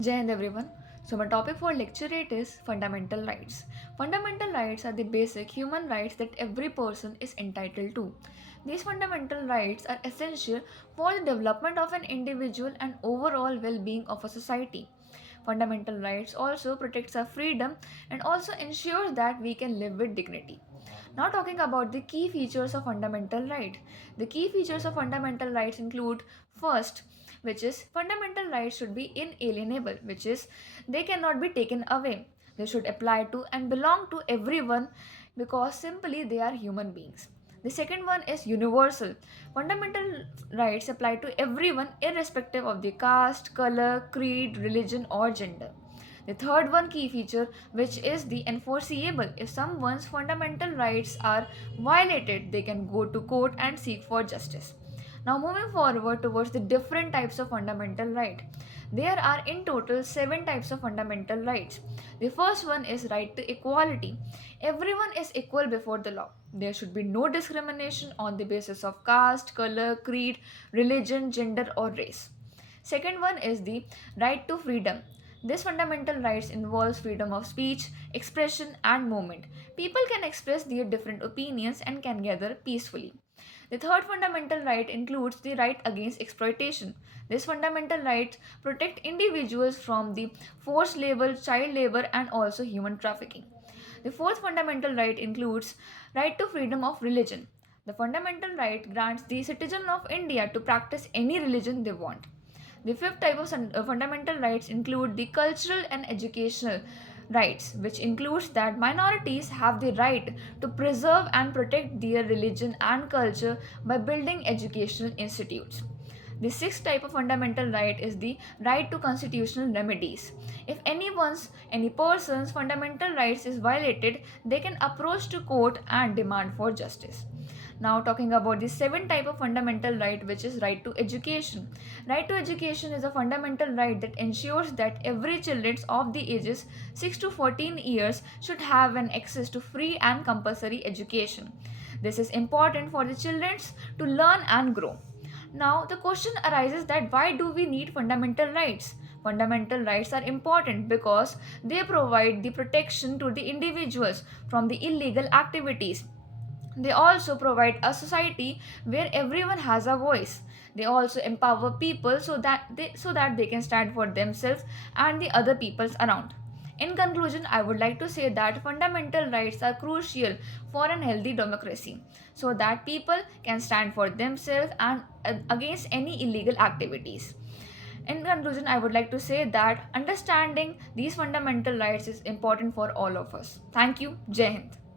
Jai Hind everyone. So my topic for lecture 8 is fundamental rights. Fundamental rights are the basic human rights that every person is entitled to. These fundamental rights are essential for the development of an individual and overall well-being of a society. Fundamental rights also protects our freedom and also ensures that we can live with dignity. Now talking about the key features of fundamental right. The key features of fundamental rights include first, which is fundamental rights should be inalienable, which is they cannot be taken away. They should apply to and belong to everyone because simply they are human beings. The second one is universal. Fundamental rights apply to everyone irrespective of the caste, color, creed, religion or gender. The third one key feature, which is the enforceable. If someone's fundamental rights are violated, they can go to court and seek for justice. Now, moving forward towards the different types of fundamental right. There are in total 7 types of fundamental rights. The first one is right to equality. Everyone is equal before the law. There should be no discrimination on the basis of caste, color, creed, religion, gender, or race. Second one is the right to freedom. This fundamental rights involves freedom of speech, expression and movement. People can express their different opinions and can gather peacefully. The third fundamental right includes the right against exploitation. This fundamental right protect individuals from the forced labor, child labor and also human trafficking. The fourth fundamental right includes right to freedom of religion. The fundamental right grants the citizen of India to practice any religion they want. The fifth type of fundamental rights include the cultural and educational rights, which includes that minorities have the right to preserve and protect their religion and culture by building educational institutes. The sixth type of fundamental right is the right to constitutional remedies. If any person's fundamental rights is violated, they can approach to court and demand for justice. Now talking about the seventh type of fundamental right, which is right to education. Right to education is a fundamental right that ensures that every children of the ages 6 to 14 years should have an access to free and compulsory education. This is important for the children to learn and grow. Now, the question arises that why do we need fundamental rights? Fundamental rights are important because they provide the protection to the individuals from the illegal activities. They also provide a society where everyone has a voice. They also empower people so that they can stand for themselves and the other peoples around. In conclusion, I would like to say that fundamental rights are crucial for an healthy democracy so that people can stand for themselves and against any illegal activities. In conclusion, I would like to say that understanding these fundamental rights is important for all of us. Thank you. Jai Hind.